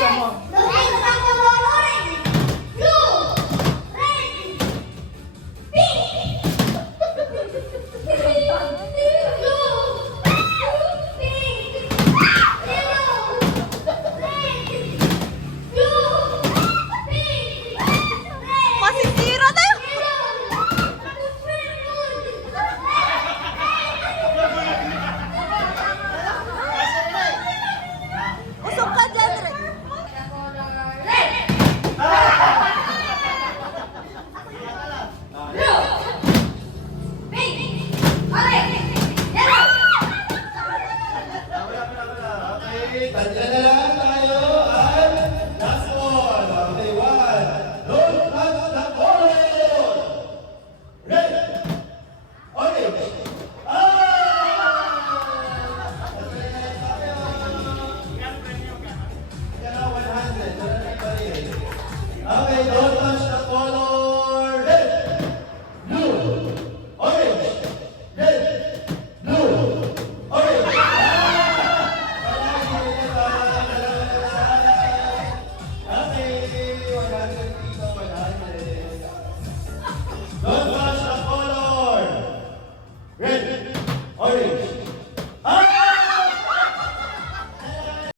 gusto mo? Masisira tayo. Usok ka dyan, Re. Okay, tanda na lang tayo at last one. Okay, one. Don't touch the ball. Red. Orange. Okay, don't touch the color. Red. Blue. Orange. Red. Blue. Orange. Okay, 100 dito, 100. Don't